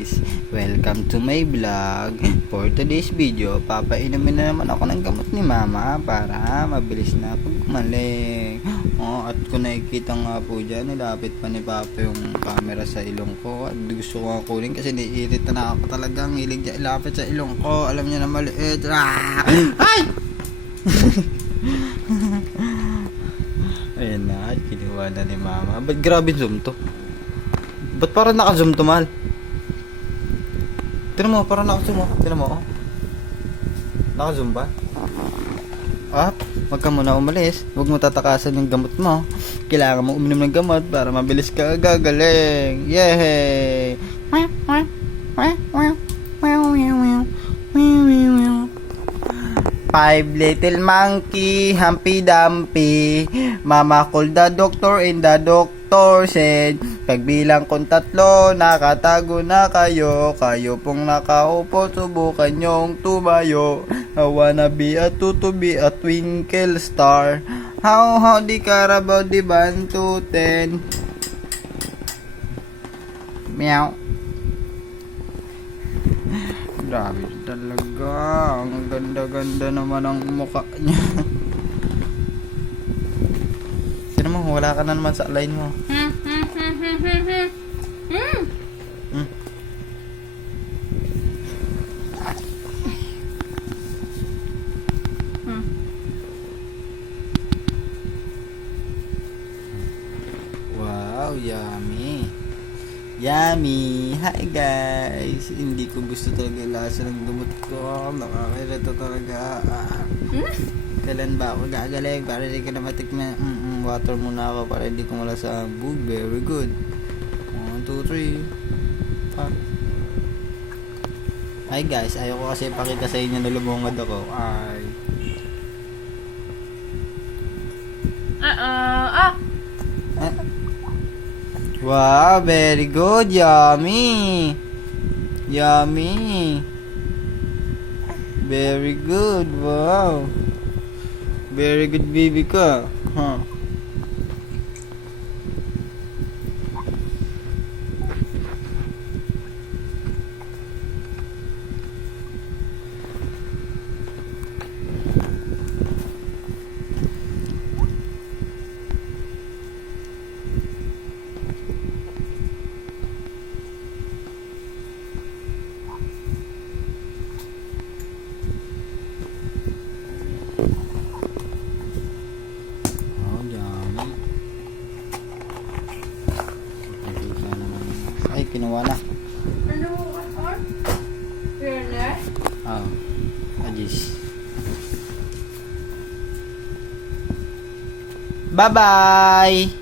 guys, welcome to my vlog. For today's video, papainumin na naman ako ng gamot ni mama para mabilis na pag gumaling. At kung nakikita nga po dyan, nilapit pa ni papa yung camera sa ilong ko at gusto ko nga kunin kasi naiirita na ako talagang hilig dyan ilapit sa ilong ko. Alam niya na maliit. Ay! Ayan na, kinuha na ni mama. Ba't grabe zoom to? Ba't parang naka-zoom to, mahal? Tignan mo, parang naka-zoom mo. Tignan mo, oh. Naka-zoom ba? Wag ka muna umalis. Huwag mo tatakasan yung gamot mo. Kailangan mo uminom ng gamot para mabilis ka gagaling. Yay! Five little monkey, Humpy Dumpy. Mama called the doctor and the doctor said, pagbilang kong 3, nakatago na kayo. Kayo pong nakaupo, subukan nyong tumayo. I wanna be a tutubi, a twinkle star. How di Carabao di 1 to 10. Meow. Grabe talaga. Ang ganda-ganda naman ang mukha niya. Sino mo, wala ka na naman sa line mo. Wow, yummy. Yummy! Hi guys! Hindi ko gusto talaga yung lasa ng gamot ko. Nakakirito talaga. Kailan ba ako gagaling para hindi ka na matikman? Water muna ako para hindi ko malasa ang bug. Very good. 1, 2, 3. Hi guys! Ayoko kasi pakita sa inyo na lumungad ako. Ay. Wow, very good. Yummy. Yummy. Very good. Wow. Very good baby ka. Huh. Ay, kinuha na. Ajis. Bye-bye!